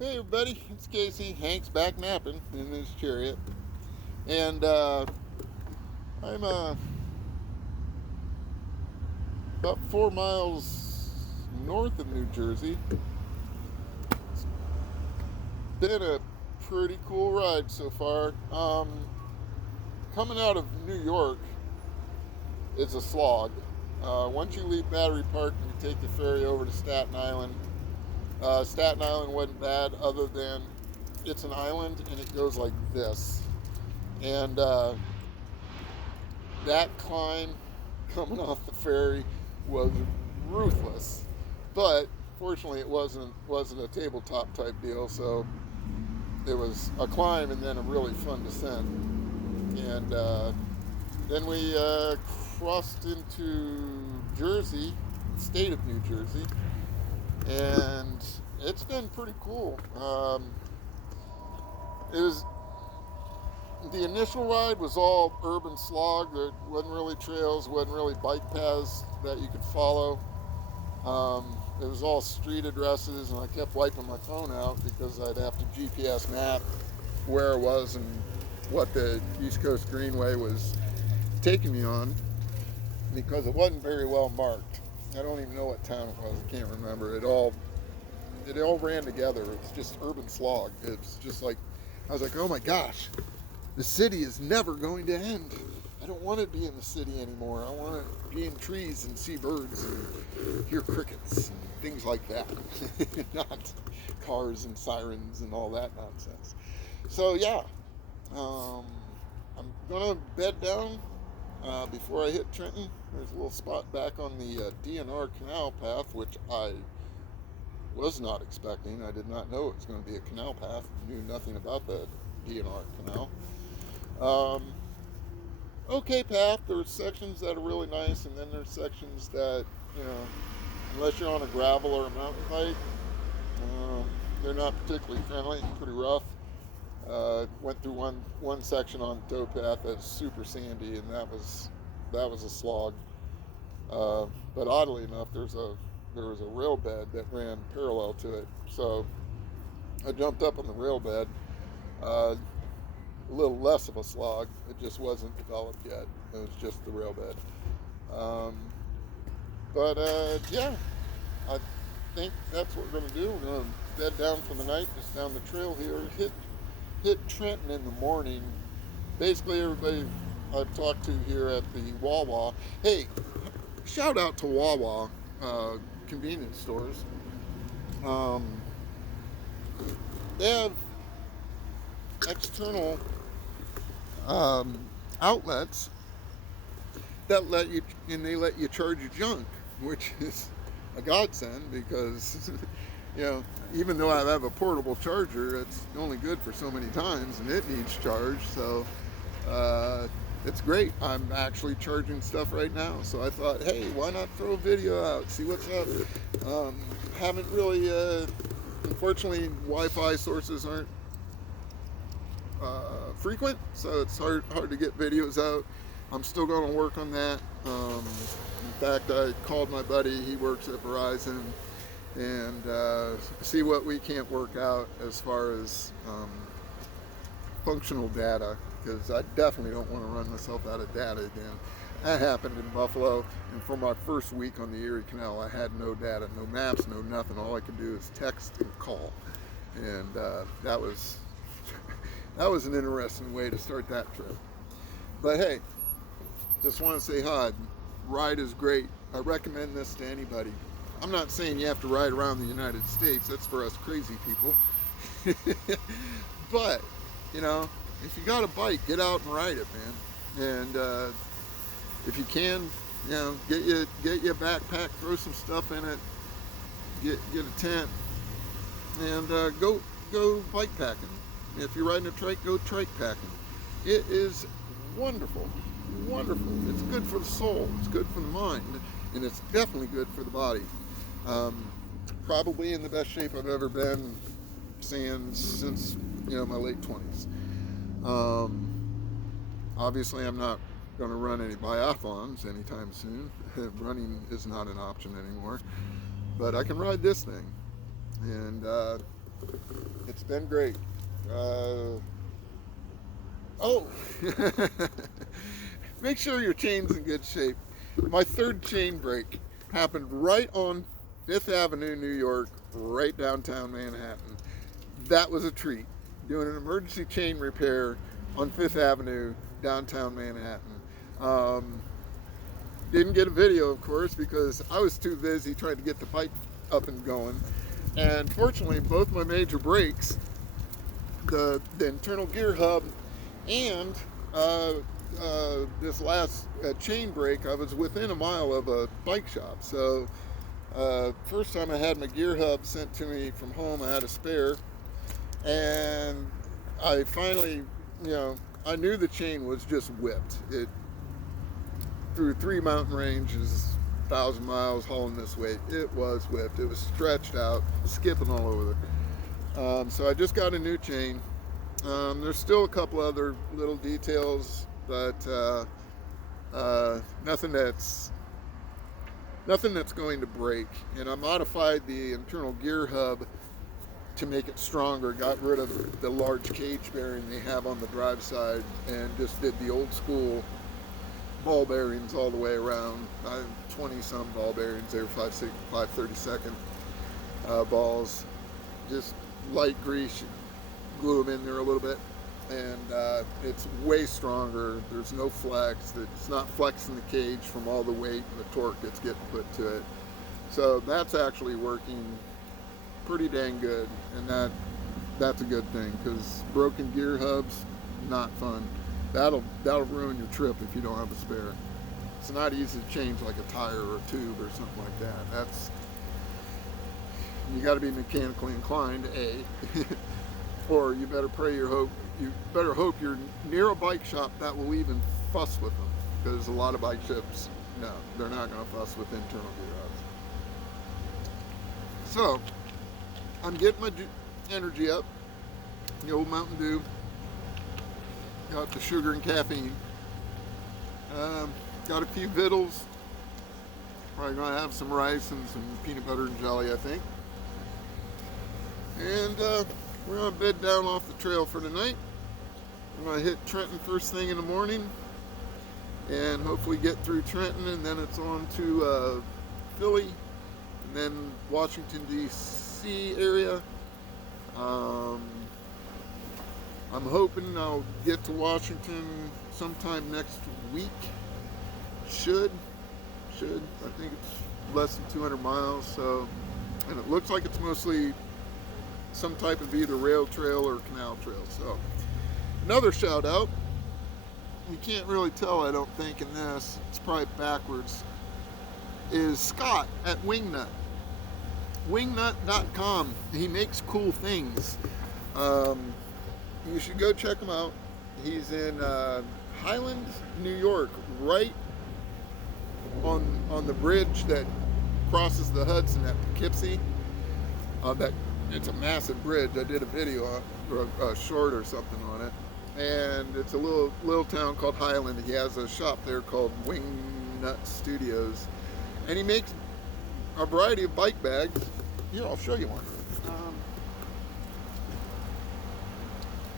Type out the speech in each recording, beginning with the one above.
Hey everybody, it's Casey. Hank's back napping in his chariot, and I'm about 4 miles north of New Jersey. It's been a pretty cool ride so far. Coming out of New York is a slog. Once you leave Battery Park and you take the ferry over to Staten Island, Staten Island wasn't bad other than it's an island and it goes like this. And that climb coming off the ferry was ruthless, but fortunately it wasn't a tabletop type deal. So it was a climb and then a really fun descent. And then we crossed into Jersey, state of New Jersey, and it's been pretty cool. It was the initial ride was all urban slog. There wasn't really trails, wasn't really bike paths that you could follow. It was all street addresses, and I kept wiping my phone out because I'd have to GPS map where I was and what the East Coast Greenway was taking me on because it wasn't very well marked. I don't even know what town it was. I can't remember. It all ran together. It's just urban slog. It's just like I was like, oh my gosh, the city is never going to end. I don't want to be in the city anymore. I want to be in trees and see birds and hear crickets and things like that. Not cars and sirens and all that nonsense. So yeah, um, I'm gonna bed down before I hit Trenton. There's a little spot back on the DNR canal path, which I was not expecting. I did not know it was going to be a canal path. Knew nothing about the DNR canal. Um, okay path. There's sections that are really nice, and then there's sections that, you know, unless you're on a gravel or a mountain bike, they're not particularly friendly. Pretty rough. Went through one section on the tow path that's super sandy, and that was a slog. But oddly enough, there was a rail bed that ran parallel to it, so I jumped up on the rail bed. Uh, a little less of a slog. It just wasn't developed yet. It was just the rail bed. Um, but yeah, I think that's what we're going to do. We're going to bed down for the night, just down the trail here. Hit Trenton in the morning. Basically, everybody I've talked to here at the Wawa. Hey, shout out to Wawa convenience stores. Um, they have external outlets that let you, and they let you charge your junk, which is a godsend because you know, even though I have a portable charger, it's only good for so many times and it needs charge. So it's great. I'm actually charging stuff right now, so I thought, hey, why not throw a video out, see what's up. Haven't really unfortunately Wi-Fi sources aren't frequent, so it's hard to get videos out. I'm still going to work on that. In fact, I called my buddy, he works at Verizon, and see what we can't work out as far as functional data, because I definitely don't want to run myself out of data again. That happened in Buffalo, and for my first week on the Erie Canal, I had no data, no maps, no nothing. All I could do is text and call, and that was that was an interesting way to start that trip. But hey, just want to say hi. Ride is great. I recommend this to anybody. I'm not saying you have to ride around the United States. That's for us crazy people. But, you know, if you got a bike, get out and ride it, man. And if you can, you know, get you a backpack, throw some stuff in it, get a tent, and go bike packing. If you're riding a trike, go trike packing. It is wonderful, wonderful. It's good for the soul. It's good for the mind, and it's definitely good for the body. Probably in the best shape I've ever been since my late 20s. Obviously, I'm not going to run any biathlons anytime soon. Running is not an option anymore. But I can ride this thing, and It's been great. Oh, make sure your chain's in good shape. My third chain break happened right on Fifth Avenue, New York, right downtown Manhattan. That was a treat. Doing an emergency chain repair on Fifth Avenue, downtown Manhattan. Um, didn't get a video, of course, because I was too busy trying to get the bike up and going. And fortunately, both my major brakes, the internal gear hub and this last chain brake, I was within a mile of a bike shop. So first time I had my gear hub sent to me from home, I had a spare, and I finally, I knew the chain was just whipped. It through 3 mountain ranges, 1,000 miles hauling this weight. It was whipped. It was stretched out, skipping all over there. So I just got a new chain. There's still a couple other little details, but nothing that's going to break. And I modified the internal gear hub to make it stronger. Got rid of the large cage bearing they have on the drive side and just did the old school ball bearings all the way around. I have 20 some ball bearings. They were 532nd balls. Just light grease, glue them in there a little bit, and it's way stronger. There's no flex. It's not flexing the cage from all the weight and the torque that's getting put to it. So that's actually working pretty dang good, and that's a good thing, because broken gear hubs, not fun. That'll ruin your trip if you don't have a spare. It's not easy to change like a tire or a tube or something like that. You got to be mechanically inclined, or you better you better hope you're near a bike shop that will even fuss with them, because a lot of bike shops, no, they're not going to fuss with internal gear hubs. So I'm getting my energy up. The old Mountain Dew. Got the sugar and caffeine. Got a few victuals. Probably gonna have some rice and some peanut butter and jelly, I think. And we're gonna bed down off the trail for tonight. We're gonna hit Trenton first thing in the morning, and hopefully get through Trenton, and then it's on to Philly, and then Washington D.C. area. I'm hoping I'll get to Washington sometime next week. Should. I think it's less than 200 miles, so, and it looks like it's mostly some type of either rail trail or canal trail. So another shout out, you can't really tell, I don't think, in this, it's probably backwards, is Scott at Wingnut. Wingnut.com. He makes cool things. You should go check him out. He's in Highland, New York, right on the bridge that crosses the Hudson at Poughkeepsie. It's a massive bridge. I did a video or a short or something on it, and it's a little town called Highland. He has a shop there called Wingnut Studios, and he makes a variety of bike bags. Here, I'll show you one.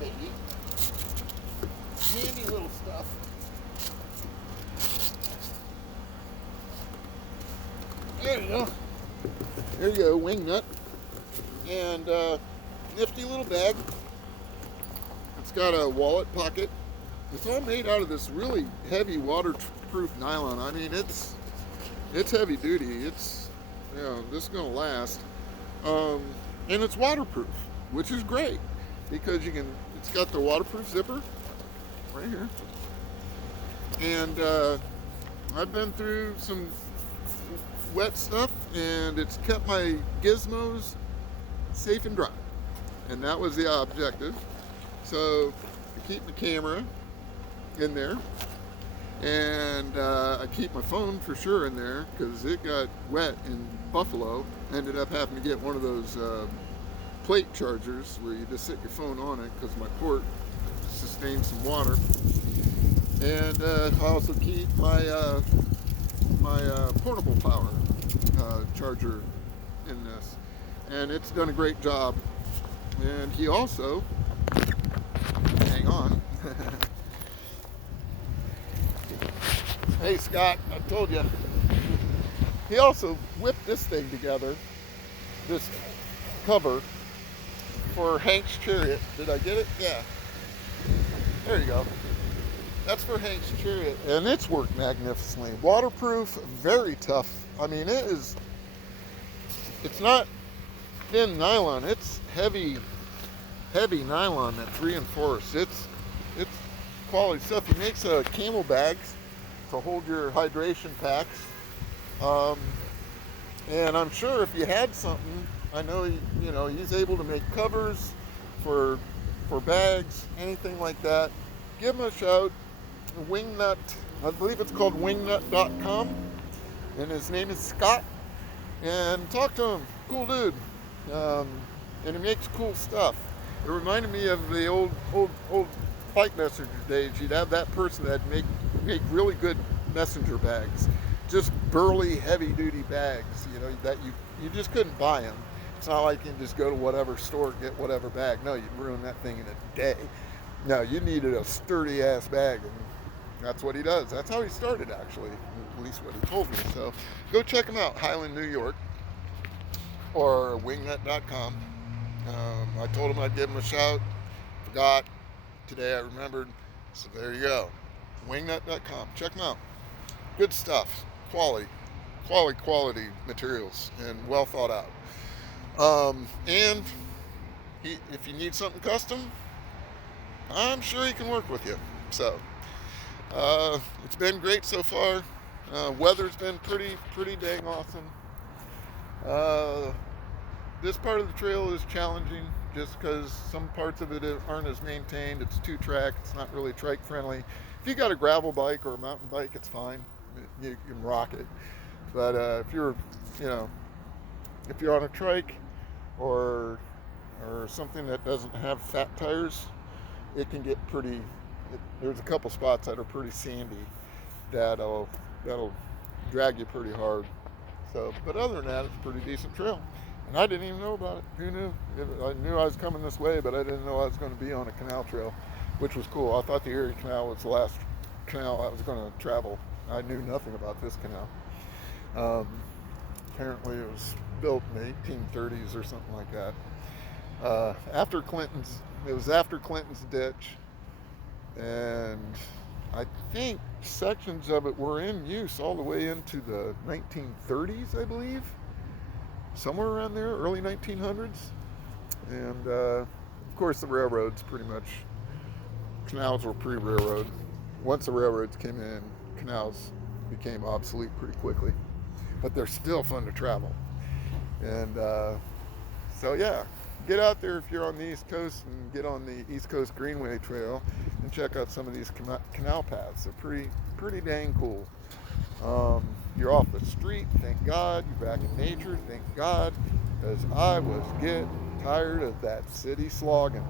Baby. Handy little stuff. There you go. There you go, Wingnut. And nifty little bag. It's got a wallet pocket. It's all made out of this really heavy waterproof nylon. I mean, it's heavy duty. It's, this is gonna last. And it's waterproof, which is great, because it's got the waterproof zipper right here. And I've been through some wet stuff, and it's kept my gizmos safe and dry. And that was the objective. So I keep the camera in there, and I keep my phone for sure in there, because it got wet in Buffalo. Ended up having to get one of those plate chargers where you just sit your phone on it, because my port sustained some water. And I also keep my portable power charger in this, and it's done a great job. And he also, hang on. Hey Scott, I told you. He also whipped this thing together, this cover for Hank's Chariot. Did I get it? Yeah. There you go. That's for Hank's Chariot, and it's worked magnificently. Waterproof, very tough. I mean, it's not thin nylon. It's heavy nylon that's reinforced. It's quality stuff. He makes camel bags to hold your hydration packs. And I'm sure if you had something, I know he's able to make covers for bags, anything like that. Give him a shout. Wingnut, I believe it's called wingnut.com, and his name is Scott. And talk to him. Cool dude. And he makes cool stuff. It reminded me of the old bike messenger days. You'd have that person that'd make really good messenger bags, just burly, heavy-duty bags. That you just couldn't buy them. It's not like you can just go to whatever store and get whatever bag. No, you'd ruin that thing in a day. No, you needed a sturdy-ass bag, and that's what he does. That's how he started, actually, at least what he told me. So go check him out, Highland, New York, or wingnut.com. I told him I'd give him a shout. Forgot. Today I remembered. So there you go. Wingnut.com. Check him out. Good stuff. Quality materials, and well thought out. And if you need something custom, I'm sure he can work with you. So it's been great so far. Weather's been pretty dang awesome. This part of the trail is challenging just because some parts of it aren't as maintained. It's 2-track. It's not really trike friendly. If you got a gravel bike or a mountain bike, it's fine. You can rock it. But if you're on a trike or something that doesn't have fat tires, it can get pretty. There's a couple spots that are pretty sandy that'll drag you pretty hard. So, but other than that, it's a pretty decent trail. And I didn't even know about it. Who knew? I knew I was coming this way, but I didn't know I was going to be on a canal trail, which was cool. I thought the Erie Canal was the last canal I was going to travel. I knew nothing about this canal. Apparently it was built in the 1830s or something like that. It was after Clinton's ditch, and I think sections of it were in use all the way into the 1930s, I believe. Somewhere around there, early 1900s. And of course the railroads canals were pre-railroad. Once the railroads came in, canals became obsolete pretty quickly. But they're still fun to travel. And so yeah, get out there if you're on the East Coast and get on the East Coast Greenway Trail and check out some of these canal paths. They're pretty dang cool. You're off the street, thank God. You're back in nature, thank God. Because I was getting tired of that city slogging.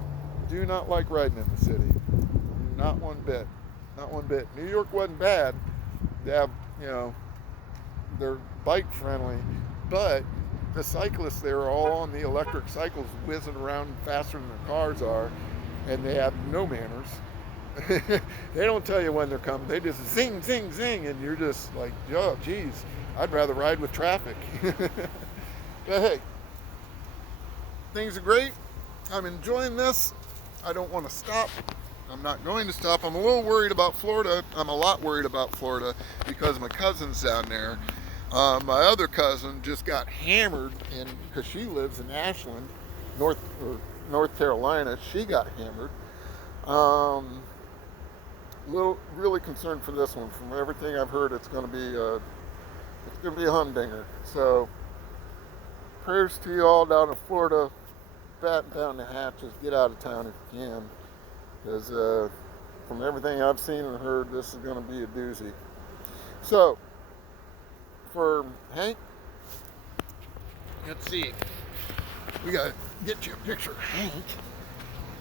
Do not like riding in the city. Not one bit. Not one bit. New York wasn't bad. They have, they're bike friendly, but the cyclists there are all on the electric cycles whizzing around faster than their cars are, and they have no manners. They don't tell you when they're coming. They just zing, zing, zing, and you're just like, oh, geez, I'd rather ride with traffic. But hey, things are great. I'm enjoying this. I don't want to stop. I'm not going to stop. I'm a little worried about Florida. I'm a lot worried about Florida because my cousin's down there. My other cousin just got hammered, because she lives in Ashland, North Carolina. She got hammered. Really concerned for this one. From everything I've heard, it's going to be a humdinger. So prayers to you all down in Florida. Batten down the hatches. Get out of town if you can, because from everything I've seen and heard, this is going to be a doozy. So for Hank, let's see. We got to get you a picture of Hank.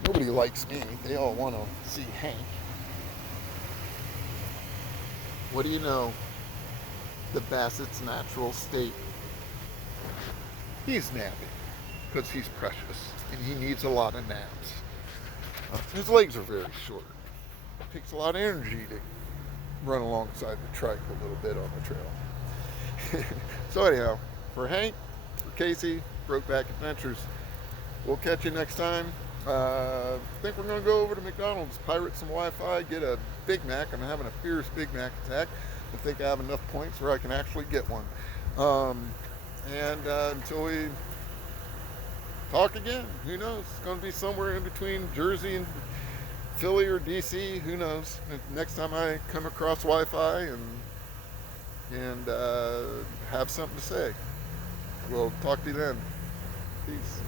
Nobody likes me. They all want to see Hank. What do you know? The Bassett's natural state. He's napping because he's precious and he needs a lot of naps. His legs are very short. It takes a lot of energy to run alongside the trike a little bit on the trail. So anyhow, for Hank, for Casey, Brokeback Adventures, we'll catch you next time. I think we're going to go over to McDonald's, pirate some Wi-Fi, get a Big Mac. I'm having a fierce Big Mac attack. I think I have enough points where I can actually get one. And until we talk again, who knows? It's going to be somewhere in between Jersey and Philly or DC. Who knows? Next time I come across Wi-Fi and have something to say, we'll talk to you then. Peace.